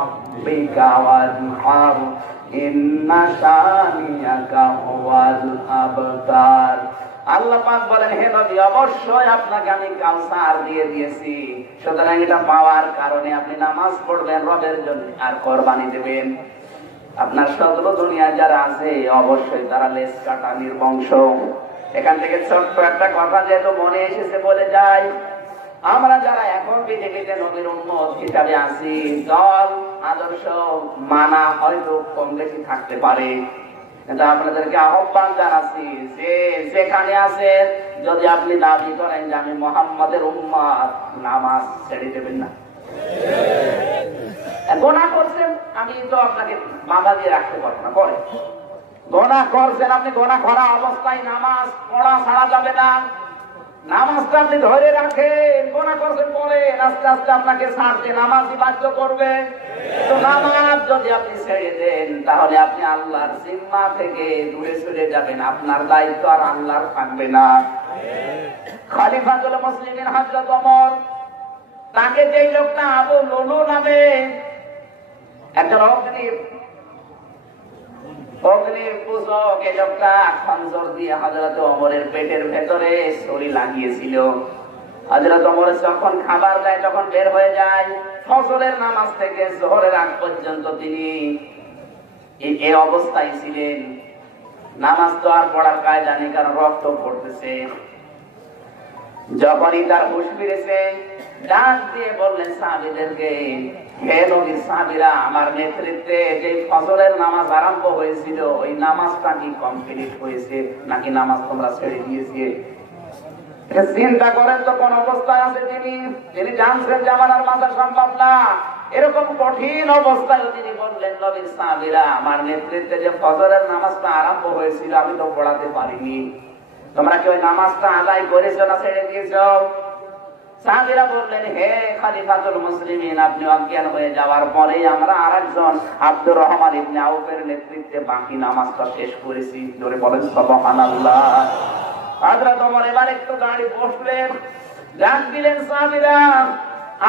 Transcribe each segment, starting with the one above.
রাব্বিকা ওয়ানহার ইন্না শানিয়াকা হুয়াল আবতার। আল্লাহ পাক বলেন, হে নবী, অবশ্যই আপনাকে আমি কাউসার দিয়ে দিয়েছি, সুতরাং এটা পাওয়ার কারণে আপনি নামাজ পড়বেন রবের জন্য আর কোরবানি দেবেন। আপনার শত্রু দুনিয়া যারা আছে অবশ্যই তারা লেজ কাটা নির্বংশ। এখান থেকে ছোট্ট একটা কথা যেহেতু মনে এসেছে বলে যাই, আমরা যারা এখন পৃথিবীতে নবীর উম্মত হিসাবে আছি, দল আদর্শ মানা হয়তো কম বেশি থাকতে পারে, কিন্তু আপনাদেরকে আহ্বান জানাচ্ছি যে যেখানে আছেন, যদি আপনি দাবি করেন যে আমি মুহাম্মদের উম্মত, নামাজ ছেড়ে দেবেন না। গোনা করছেন, আমি তো আপনাকে বাধা দিয়ে রাখতে পারবো না, করে গোনা করছেন আপনি, গোনা করা অবস্থায় নামাজ পড়া ছাড়া যাবে না। নামাজটা আপনি ধরে রাখেন, গোনা করছেন পড়েন, আস্তে আস্তে আপনাকে ছাড়তে নামাজই বাধ্য করবে। তো নামাজ যদি আপনি ছেড়ে দেন, তাহলে আপনি আল্লাহর জিম্মা থেকে দূরে সরে যাবেন, আপনার দায়িত্ব আর আল্লাহর থাকবে না। খলিফাতুল মুসলিমিন হযরত ওমর, তাকে যেই লোকটা আবু লুলু নামে একজন অগ্নির পূজক, এই লোকটা খঞ্জর দিয়ে হযরত ওমরের পেটের ভেতরে ছুরি লাগিয়েছিল। হযরত ওমর যখন খাবার দেয়, যখন বের হয়ে যায়, ফজরের নামাজ থেকে জোহরের আগ পর্যন্ত তিনি এই অবস্থায় ছিলেন। নামাজ তো আর পড়ার কায়দা নেই, কারণ রক্ত পড়তেছে। যখনই তার হুঁশ ফিরেছে, ডাক দিয়ে বললেন সাহাবীদেরকে, হে নবীর সাহাবীরা, আমার নেতৃত্বে যে ফজরের নামাজ আরম্ভ হয়েছিল, ওই নামাজটা কি কমপ্লিট হয়েছে নাকি নামাজ তোমরা ছেড়ে দিয়েছে? চিন্তা করেন তো কোন অবস্থায় আছে তিনি জানছেন যে আমার আর মাথা সম্ভব না। এরকম কঠিন অবস্থায় তিনি বললেন, নবীর সাহাবীরা, আমার নেতৃত্বে যে ফজরের নামাজটা আরম্ভ হয়েছিল, আমি তো পড়াতে পারিনি, তোমরা কি ওই নামাজটা আদায় করেছো না ছেড়ে দিয়েছো? সাহাবীরা বললেন, হে খলিফাতুল মুসলিমিন, আপনি অজ্ঞান হয়ে যাওয়ার পরে আমরা আরেকজন আব্দুর রহমান ইবনে আউফের নেতৃত্বে বাকি নামাজটা শেষ করেছি। জোরে বলেন সুবহানাল্লাহ। হযরত ওমর এবার একটু গাড়ি বসলেন, ডাক দিলেন, সাহাবীরা,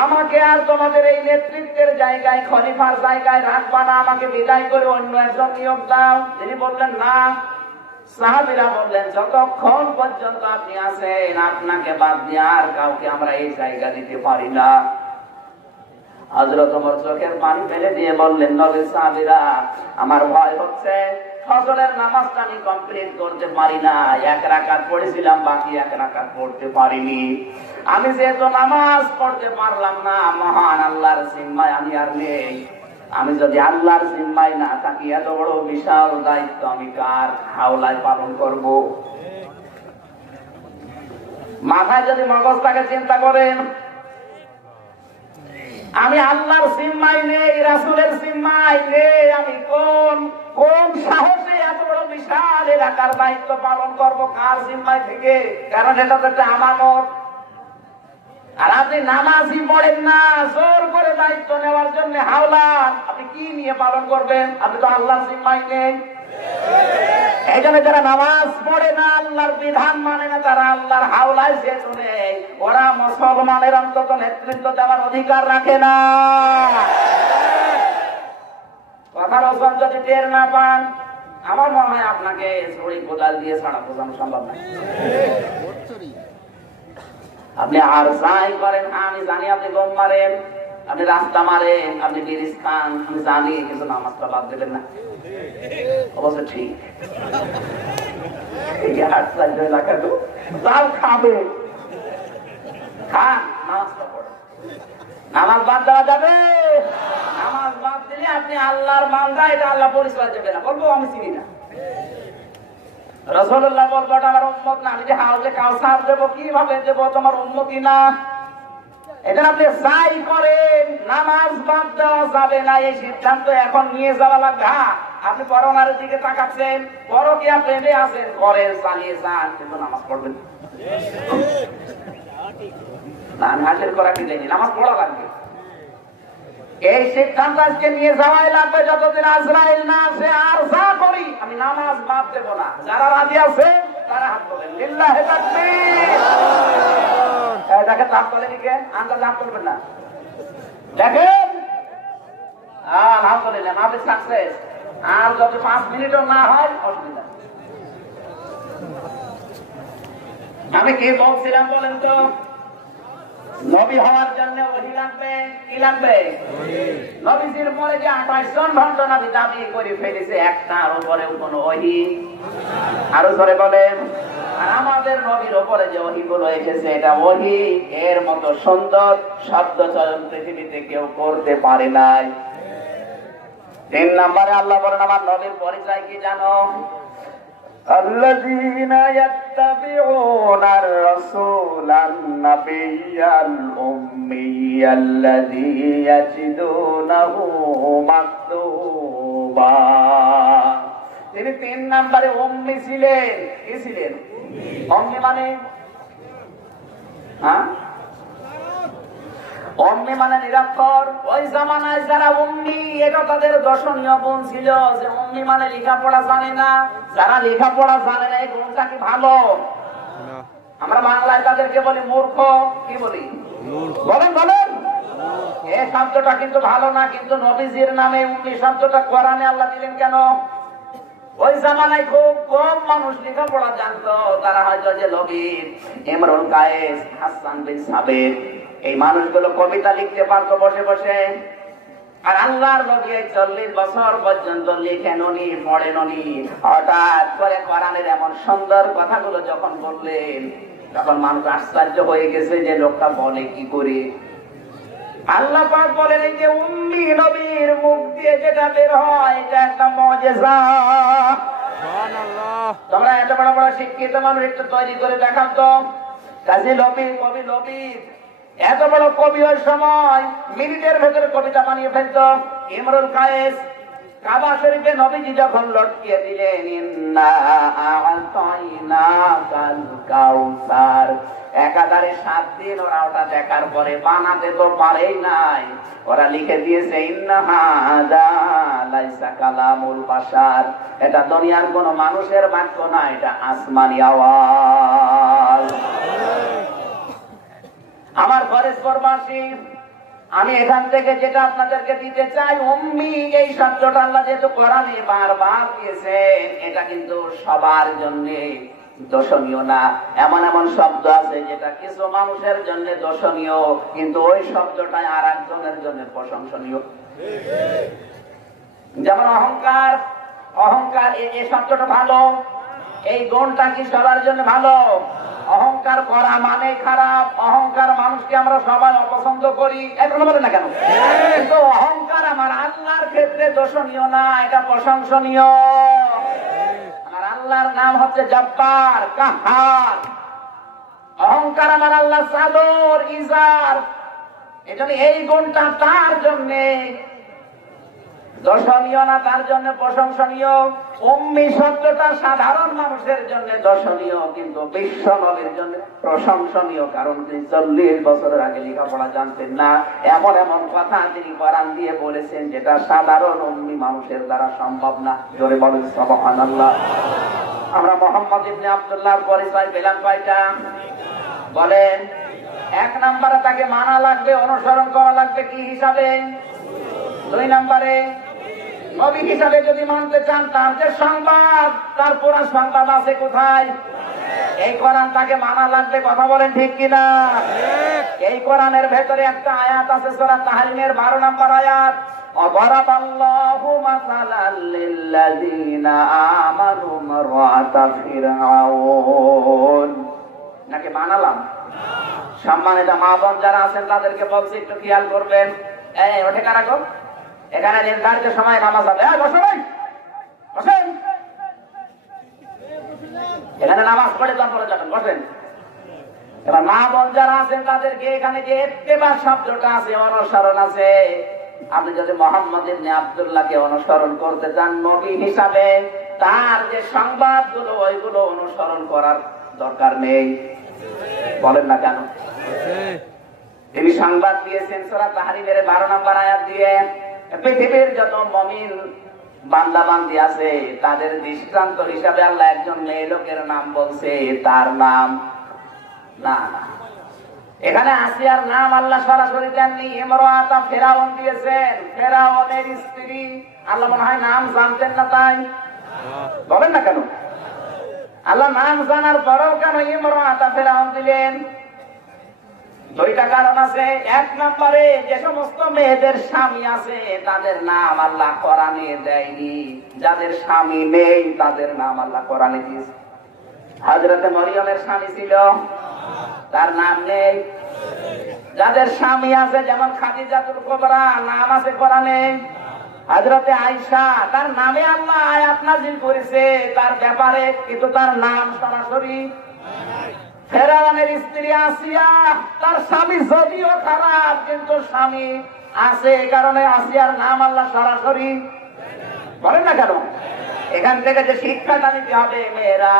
আমাকে আর তোমাদের এই নেতৃত্বের জায়গায়, খলিফার জায়গায় রাখবা না, আমাকে বিদায় করে অন্য একজন নিয়োগ দাও। তিনি বললেন, না। সাহাবীরা বললেন, যতক্ষণ পর্যন্ত আপনি আছেন, আপনাকে বাদ দিয়ে আর কাউকে আমরা এই জায়গা দিতে পারি না। হযরত ওমর চোখের পানি ফেলে দিয়ে বললেন, নবীর সাহাবীরা, আমার ভয় হচ্ছে ফজরের নামাজটা আমি কমপ্লিট করতে পারি না। এক রাকাত পড়েছিলাম, বাকি এক রাকাত পড়তে পারিনি। আমি যেহেতু নামাজ পড়তে পারলাম না, মহান আল্লাহর জিম্মায় আমি আর নেই। আমি যদি আল্লাহর জিম্মায় না থাকি, এত বড় বিশাল দায়িত্ব আমি কার হাওলায় পালন করব? মাথায় যদি মগজটাকে চিন্তা করেন, আমি আল্লাহর জিম্মায় নেই, রাসূলের জিম্মায় নেই, আমি কোন সাহসে এত বড় বিশাল এলাকার দায়িত্ব পালন করব? কার জিম্মায় থেকে? কারণ এটা তো একটা আমানত। আর আপনি নামাজই পড়েন না, জোর করে দায়িত্ব নেওয়ার জন্য হাওলাত, আপনি কি নিয়ে পালন করবেন? আপনি তো আল্লাহর জিম্মায় নেই। এই জন্য যারা নামাজ পড়ে না, আল্লাহর বিধান মানে না, তারা আল্লাহর হাওলায় যেত নেই। ওরা মুসলমানের অন্তত নেতৃত্ব দেওয়ার অধিকার রাখে না। কথার ওজন যদি টের না পান, আমার মনে হয় আপনাকে ছড়ি কোদাল দিয়ে ছাড়া বোঝানো সম্ভব নয়। আপনি আর যাই করেন, আমি জানি আপনি গম মারেন, আপনি রাস্তা মারেন, আপনি ব্রিজ খান, আমি জানি, কিন্তু নামাজটা বাদ দেবেন না। অবশ্য ঠিক, খাবে খান, নামাজটা পড়েন। নামাজ বাদ দেওয়া যাবে? নামাজ বাদ দিলে আপনি আল্লাহর বান্দা, এটা আল্লাহ পরিচয় দেবে না। বলবো আমি চিনি না, রাসূলুল্লাহ বলবো এটা আমার উম্মত না, আমি যে হাউজে কাউসার দেবো, কিভাবে দেবো? তোমার উম্মতি না। এটা আপনি যাই করেন, নামাজ বাদ দেওয়া যাবে না, এই সিদ্ধান্ত এখন নিয়ে যাওয়া লাগবে। আপনি করোনার দিকে তাকাচ্ছেন, পরকীয়া প্রেমে আছেন, করেন, চালিয়ে যান, কিন্তু নামাজ পড়বেন না। হাজির করা কি দেয়নি, নামাজ পড়া লাগবে। এই সিদ্ধান্ত আজকে নিয়ে যাওয়াই লাগবে, যতদিন আজরাইল না আসে। আর যা করি, আমি নামাজ বাদ দেব না। যারা রাজি আছে তারা হাত তোলেন, লিল্লাহি তাকবীর। এটাকে হাত তোলে দিকে, আন্দাজ হাত তুলবেন না। দেখেন মাহফিল সাকসেস। আর যদি 5 মিনিটও না হয় অসুবিধা। আমি কি বলছিলাম বলেন তো? নবী হওয়ার জন্য ওহী লাগবে। কি লাগবে? নবীজির পরে যে 28 জন ভণ্ড নবী দাবি করে ফেলেছে, একটার উপরে কোনো ওহী, আরো জোরে বলেন। আর আমাদের নবীর উপরে যে ওহীগুলো এসেছে, এটা ওহী এর মতো সুন্দর শব্দ চয়ন পৃথিবীতে কেউ করতে পারে নাই। 3 নম্বরে আল্লাহ বলেন আমার নবীর পরিচয় কি জানো? الذين يتبعون الرسول النبي الأمي الذي يجدونه مكتوبا। তিনি 3 নম্বরে উম্মি ছিলেন। কি ছিলেন? উম্মি মানে উম্মি মানে নিরক্ষর। ওই জামানায় যারা উম্মি, এটা তাদের দর্শনীয় গুণ ছিল যে উম্মি মানে লেখাপড়া জানে না। যারা লেখাপড়া জানে না, এই গুণটা কি ভালো? আমরা বাংলায় তাদেরকে বলি মূর্খ। কি বলি? বলেন বলেন। এই শব্দটা কিন্তু ভালো না, কিন্তু নবীজির নামে উম্মি শব্দটা কোরআনে আল্লাহ দিলেন কেন? ওই জামানায় খুব কম মানুষ লেখাপড়া জানতো। তারা হয়তো যে লবির, ইমরুল কায়েস, হাসান বিন সাবিত, এই মানুষগুলো কবিতা লিখতে পারতো বসে বসে। আর আল্লাহর নবী 40 বছর পর্যন্ত লিখেন উনি, পড়েন উনি। হঠাৎ করে কোরআনের এমন সুন্দর কথাগুলো যখন বললেন, তখন মানুষ আশ্চর্য হয়ে গেছে যে লোকটা বলে কি করে। আল্লাহ পাক বলেন এই যে উম্মি নবীর মুখ দিয়ে যেটা বের হয়, এটা একটা মুজিজা। সুবহানাল্লাহ। তোমরা এত বড় বড় শিক্ষিত মানুষ একটু তৈরি করে দেখাও তো। কাজী লবি, কবি লবি, এত বড় কবি ওই সময় মিনিটের ভেতরে কবিতা বানিয়ে ফেলতো। ইমরুল কায়েস কাবা শরীফে নবীজি যখন লটকিয়ে দিলেন ইন্না আ'তাইনাকাল কাউসার, একাধারে 7 দিন ওরা ওটা দেখার পরে বানাতে তো পারেই নাই। ওরা লিখে দিয়েছে ইন্না হাযা লাইসা কালামুল বাশার, এটা দুনিয়ার কোন মানুষের বাক্য না, এটা আসমানি আওয়াজ। আমার ফরেজপুরবাসী, আমি এখান থেকে যেটা আপনাদেরকে দিতে চাই, উম্মি এই শব্দটা আল্লাহ যেহেতু কোরআনে বারবার দিয়েছেন, এটা কিন্তু সবার জন্য দর্শনীয় না। এমন এমন শব্দ আছে যেটা কিছু মানুষের জন্য দর্শনীয়, কিন্তু ওই শব্দটাই আর একজনের জন্য প্রশংসনীয়। যেমন অহংকার। অহংকার এই শব্দটা ভালো, এই গুণটা কি সবার জন্য ভালো? অহংকার করা মানে খারাপ। অহংকার মানুষকে আমরা সবাই অপছন্দ করি, এখন বলে না কেন? কিন্তু অহংকার আমার আল্লাহর ক্ষেত্রে দর্শনীয় না, এটা প্রশংসনীয়। আমার আল্লাহর নাম হচ্ছে জব্বার, কাহার। অহংকার আমার আল্লাহ চাদর, ইজার। এজন্য এই গুণটা তার জন্য দর্শনীয় না, তার জন্য প্রশংসনীয়। উম্মি শব্দটা সাধারণ মানুষের জন্য দর্শনীয়, কিন্তু বিশ্ব নবীর জন্য প্রশংসনীয়। কারণ তিনি 40 বছরের আগে লেখাপড়া জানতেন না। এমন এমন কথা তিনি কোরআন দিয়ে বলেছেন যেটা সাধারণ উম্মি মানুষের দ্বারা সম্ভব না। জোরে বলেন সুবহানাল্লাহ। আমরা মুহাম্মদ ইবনে আব্দুল্লাহর পরিচয় পেলাম কয়টা? বলেন। 1 নম্বরে তাকে মানা লাগবে, অনুসরণ করা লাগবে। কি হিসাবে? 2 নম্বরে নবী হিসাবে যদি মানতে চান, তার যে সংবাদ, তার পুরা সংবাদ আছে কোথায়? এই কোরআন তাকে মানা লাগবে। কথা বলেন ঠিক কিনা? এই কোরআনের ভেতরে একটা আয়াত আছে সূরা তাহরিমের 12 নম্বর আয়াত, অদরাবাল্লাহু মাসালাল লিল্লাযিনা আমানু মারআতা ফিরআউন। নাকি বানালাম? সম্মানিত মা বোন যারা আছেন তাদেরকে বলছি একটু খেয়াল করবেন। এই ওঠে কারা গো? এখানে নির্ধারিত সময় নামাজ হবে। বসেন বসেন, এখানে নামাজ পড়ে তারপরে যাবেন। বসেন। এবার মা বোন যারা আছেন তাদেরকে এখানে যে ইত্তেবা শব্দটা আছে, অনুসরণ আছে, আপনি যদি মুহাম্মদ ইবনে আব্দুল্লাহকে অনুসরণ করতে চান নবী হিসাবে, তার যে সংবাদগুলো ওইগুলো অনুসরণ করার দরকার নেই। বলেন না কেন? তিনি সংবাদ দিয়েছেন সূরা তাহরিমের 12 নম্বর আয়াত দিয়ে। পৃথিবীর যত মুমিন বান্দা বান্দি আছে তাদের দৃষ্টান্ত হিসাবে আল্লাহ একজন মেয়ে লোকের নাম বলছে, তার নাম না না এখানে আসিয়ার নাম আল্লাহ সরাসরি দেননি, ইমরাতা ফেরাউন দিয়েছেন, ফেরাউনের স্ত্রী। আল্লাহ মনে হয় নাম জানতেন না, তাই বলেন না কেন? আল্লাহ নাম জানার পরেও কেন ইমরাতা ফেরাউন দিলেন? দুইটা কারণ আছে। এক নম্বরে যে সমস্ত মেয়েদের স্বামী আছে তাদের নাম আল্লাহ কোরআনে দেয়নি, যাদের স্বামী নেই তাদের নাম আল্লাহ কোরআনে দিয়েছে। হযরতে মরিয়মের স্বামী ছিল, তার নাম নেই। যাদের স্বামী আছে যেমন খাদিজাতুল কুবরা, নাম আছে কোরআনে। হযরতে আয়েশা, তার নামে আল্লাহ আয়াত নাযিল করেছে তার ব্যাপারে, কিন্তু তার নাম সরাসরি। ফেরাউনের স্ত্রী আসিয়া, তার স্বামী যদিও খারাপ কিন্তু স্বামী আছে, এই কারণে আসিয়ার নাম আল্লাহ সরাসরি বলেন না কেন? এখান থেকে যে শিক্ষাটা নিতে হবে, মেয়েরা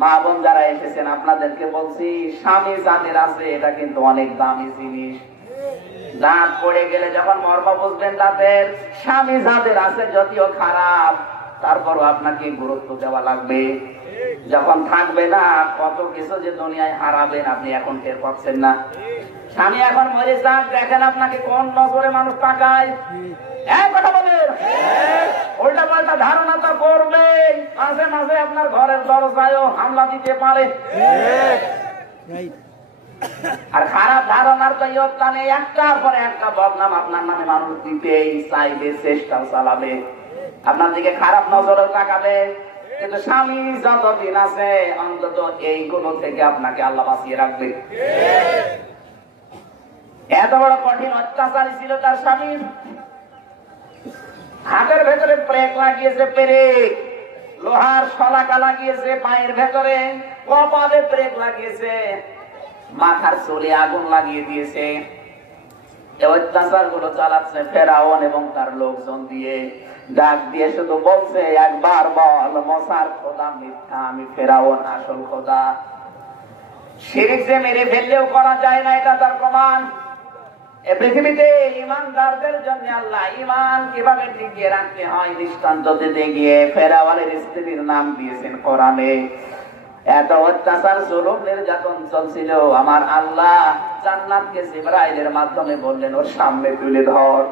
মা বোন যারা এসেছেন আপনাদেরকে বলছি, স্বামী যাদের আছে এটা কিন্তু অনেক দামি জিনিস। দাঁত পড়ে গেলে যখন মর্ম বুঝবেন তাদের, স্বামী যাদের আছে যদিও খারাপ তারপরও আপনাকে গুরুত্ব দেওয়া লাগবে। যখন থাকবে না কত কিছু যে দুনিয়ায় হারাবেন আপনি এখন টের পাচ্ছেন না। স্বামী এখন মরে যাক, দেখেন আপনাকে কোন নজরে মানুষ তাকায়। কথা বলেন, উল্টা পাল্টা ধারণা তো করবে, মাঝে মাঝে আপনার ঘরের দরজায়ও হামলা দিতে পারে। আর খারাপ ধারণার তো ইয়ত্তানে একটার পরে একটা বদনাম আপনার নামে মানুষ দিতেই চাইবে, চেষ্টাও চালাবে, আপনার দিকে খারাপ নজরেও তাকাবে। কিন্তু স্বামী যতদিন আছে অন্তত এইগুলো থেকে আপনাকে আল্লাহ বাঁচিয়ে রাখবে। এত বড় কঠিন অত্যাচারী ছিল তার স্বামীর। হাতের ভেতরে ব্রেক লাগিয়েছে, পেরেক লোহার শলাকা লাগিয়েছে পায়ের ভেতরে, কপালে ব্রেক লাগিয়েছে, মাথার চুলে আগুন লাগিয়ে দিয়েছে। অত্যাচার গুলো চালাচ্ছে ফেরাউন এবং তার লোকজন দিয়ে। ডাক দিয়ে শুধু বলছে, একবার বল মশার খোদা মিথ্যা, আমি ফেরাউন আসল খোদা। শিরক যে মেরে ফেললেও করা যায় না, এটা তার প্রমাণ। এই পৃথিবীতে ইমানদারদের জন্য আল্লাহ ইমান কিভাবে টিকিয়ে রাখতে হয় দৃষ্টান্ত দিতে গিয়ে ফেরাউনের স্ত্রীর নাম দিয়েছেন কোরআনে। এত অত্যাচার জুলুম নির্যাতন চলছিল, আমার আল্লাহ জান্নাতকে জিবরাইলের মাধ্যমে বললেন ওর সামনে তুলে ধর।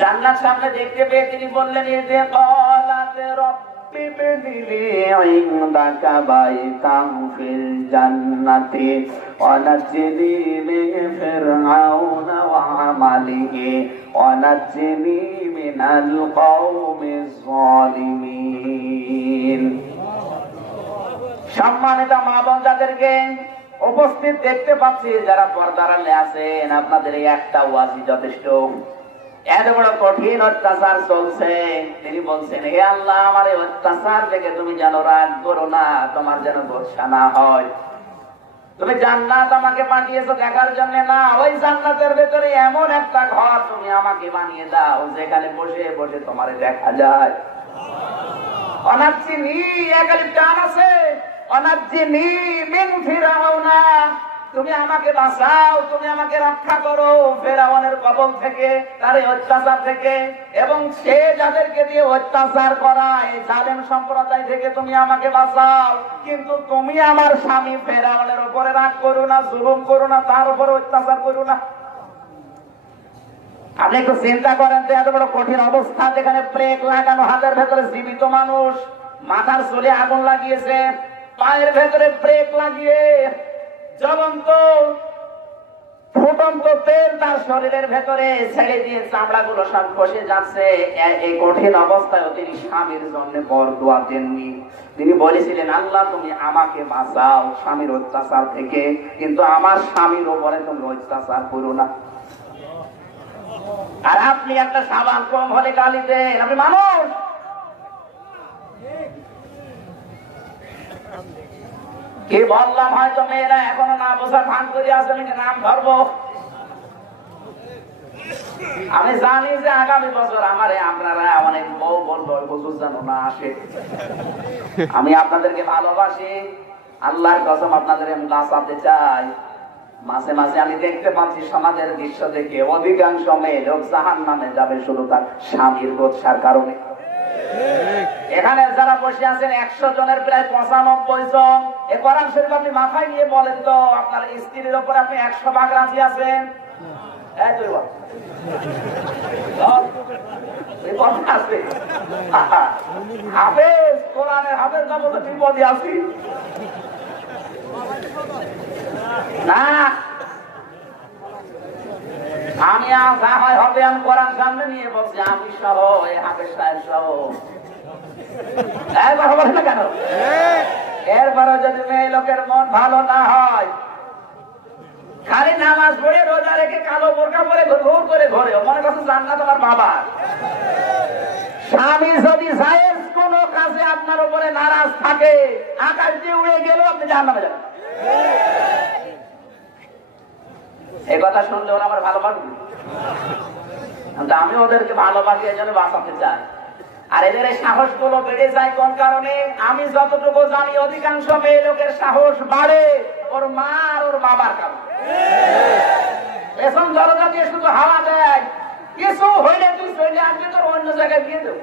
জান্নাত সামনে দেখতে পেয়ে তিনি বললেন, ইযে ক্বালাত রাব্বি বিনি ইনদাকা বাইতান ফিল জান্নাতি ওয়া নাজ্জিনি মিন ফিরআউনা ওয়া আমালিহি ওয়া নাজ্জিনি মিনাল কওমিজ যালিমিন। সম্মানিত মা বোন যাদেরকে উপস্থিত দেখতে পাচ্ছি, যারা পর্দার আড়ালে আছেন, আপনাদের এই একটা ওয়াজি যথেষ্ট। এত বড় কঠিন অত্যাচার চলছে, তিনি বলছেন, হে আল্লাহ আমার এই অত্যাচার থেকে তুমি যেন রাগ করো না, তোমার যেন গোসা না হয়। তুমি জান্নাত আমাকে পাঠিয়েছো দেখার জন্য না, ওই জান্নাতের ভেতরে এমন একটা ঘর তুমি আমাকে বানিয়ে দাও যেখানে বসে বসে তোমারে দেখা যায়। অনাজ্জিনি একালিপ টান আছে, অনাজ্জিনি মিন ফিরাউনা, তুমি আমাকে বাঁচাও, তুমি আমাকে রক্ষা করো ফেরাউনের কবল থেকে, তার অত্যাচার থেকে, এবং সে যাদেরকে দিয়ে অত্যাচার করায় জালেম সম্প্রদায় থেকে তুমি আমাকে বাঁচাও। কিন্তু তুমি আমার স্বামী ফেরাউনের উপরে রাগ করো না, জুলুম করো না, তার উপরে অত্যাচার করো না। আপনি একটু চিন্তা করেন তো, এত বড় কঠিন অবস্থা, যেখানে ব্রেক লাগানো, হাতের ভেতরে জীবিত মানুষ, মাথার চুলে আগুন লাগিয়েছে, পায়ের ভেতরে ব্রেক লাগিয়ে জ্বলন্ত ফুটন্ত তেল তার শরীরের ভেতরে ছেড়ে দিয়ে চামড়া গুলো সব খসে যাচ্ছে। এই কঠিন অবস্থায় তিনি স্বামীর জন্য বরদোয়া দেননি, তিনি বলেছিলেন, আল্লাহ তুমি আমাকে বাঁচাও স্বামীর অত্যাচার থেকে, কিন্তু আমার স্বামীর উপরে তুমি অত্যাচার করো না। আর আপনি একটা সাবান কম হলে গালি দেন, আপনি মানুষ। কি বললাম হয়তো মেয়েরা এখনো না বোঝার ভান করে আসেন, নাম ধরবো। আমি জানি যে আগামী বছর আমারে আপনারা অনেক বউ বলবো, হুজুর যেন না আসে। আমি আপনাদেরকে ভালোবাসি, আল্লাহর কসম আপনাদের আমি বাঁচাতে চাই। মাঝে মাঝে আমি দেখতে পাচ্ছি সমাজের দৃশ্য দেখে অধিকাংশ মেয়ে লোক জাহান্নামে যাবে শুধু তার স্বামীর গোচ্ছার কারণে। এখানে যারা বসে আছেন 100 জনের প্রায় 95 জন এ কোরআন শরীফ আপনি মাথায় নিয়ে বলেন তো আপনার স্ত্রীর উপর আপনি 100 ভাগ রাজি আছেন? এই তুই বল। এই কথা আছে। হাফেজ কোরআনের হাফেজ না বলতে বিপদে আছি না। আমি যা হয় হবে আমি কোরআন সামনে নিয়ে বলছি আমি সহ এই হাফেজ সাহেব সহ। কথা বলে না কেন? এরপরে যদি মেয়ে লোকের মন ভালো না হয় খালি নামাজ পড়ে রোজা রেখে কালো বোরকা পরে ঘুর করে ঘরে মনে করছে জান্নাত তোমার বাবা। স্বামী যদি জায়েজ কোন কাজে আপনার উপরে নারাজ থাকে আকাশ দিয়ে উড়ে গেলেও আপনি জান্নাতে যাবেন। এই কথা শুনলে ওরা আমার ভালোবাসবে, আমি ওদেরকে ভালোবাসি এই জন্য বাঁচাতে চাই। আর এদের এই সাহস গুলো বেড়ে যায় কোন কারণে? আমি যতটুকু জানি অধিকাংশ মেয়ে লোকের সাহস বাড়ে ওর মা আর ওর বাবার কারণে। পেছন দরজা দিয়ে শুধু হাওয়া দেয়, কিছু হইলে তুই চলে আসবি তোর অন্য জায়গায় দিয়ে দেবো।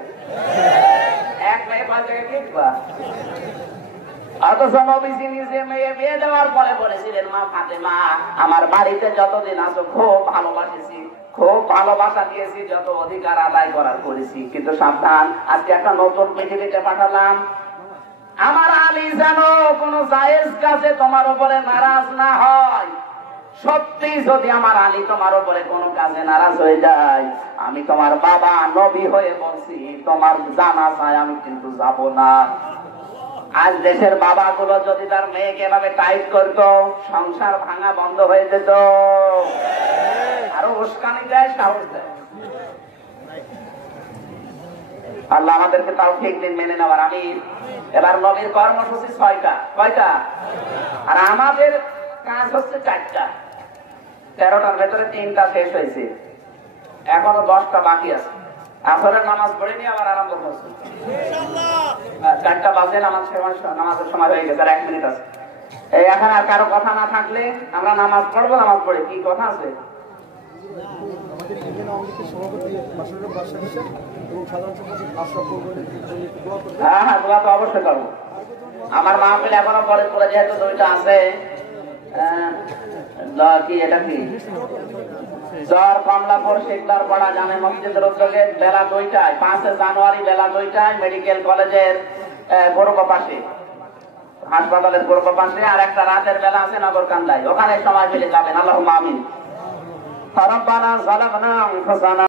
এক মেয়ে 5 জায়গায় দিয়ে দিবা। অথচ নবীজি নিজে মেয়ে বিয়ে দেওয়ার পরে বলেছিলেন মা ফাতেমা আমার বাড়িতে যতদিন আছো খুব ভালোবাসেছি, খুব ভালোবাসা দিয়েছি, যত অধিকার আদায় করার করেছি, কিন্তু সাবধান আজকে একটা নতুন পৃথিবীতে পাঠালাম। আমার আলী যেন কোন জায়েজ কাজে তোমার উপরে নারাজ না হয়। সত্যি যদি আমার আলী তোমার উপরে কোন কাজে নারাজ হয়ে যায় আমি তোমার বাবা নবী হয়ে বলছি তোমার জানাজায় আমি কিন্তু যাব না। আজ দেশের বাবাগুলো যদি তার মেয়েকে এভাবে টাইট করতো সংসার ভাঙা বন্ধ হয়ে যেত। আরো উস্কানি দেয়, সাহস দেয়। আল্লাহ আমাদেরকে তাও ঠিক দিন মেনে নেওয়ার। আমি এবার নবীর কর্মসূচি 6টা, কয়টা? আর আমাদের কাজ হচ্ছে 4টা। 13টার ভেতরে 3টা শেষ হয়েছে, এখনো 10টা বাকি আছে। আসরের নামাজ পড়ে নিয়ে আবার আরম্ভ করছি। 4টা বাজে নামাজের সময় হয়ে গেছে, আর 1 মিনিট আছে। এই এখন আর কারো কথা না থাকলে আমরা নামাজ পড়বো। নামাজ পড়ে কি কথা আছে? হ্যাঁ হ্যাঁ, দোয়া তো অবশ্যই করবো। আমার মাহফিল এখনো পরে পরে যেহেতু 2টা আছে, কি এটা কি জ্বর কমলাপুর শিকদার পাড়া জামে মসজিদের উদ্যোগে বেলা 2টায় 5 জানুয়ারি বেলা 2টায় মেডিকেল কলেজের পূর্ব পাশে, হাসপাতালের পূর্ব পাশে। আর একটা রাতের বেলা আছে নগরকান্দায়, ওখানে সময় পেলে যাবেন। আল্লাহুম্মা আমিন। রব্বানা যালামনা আনফুসানা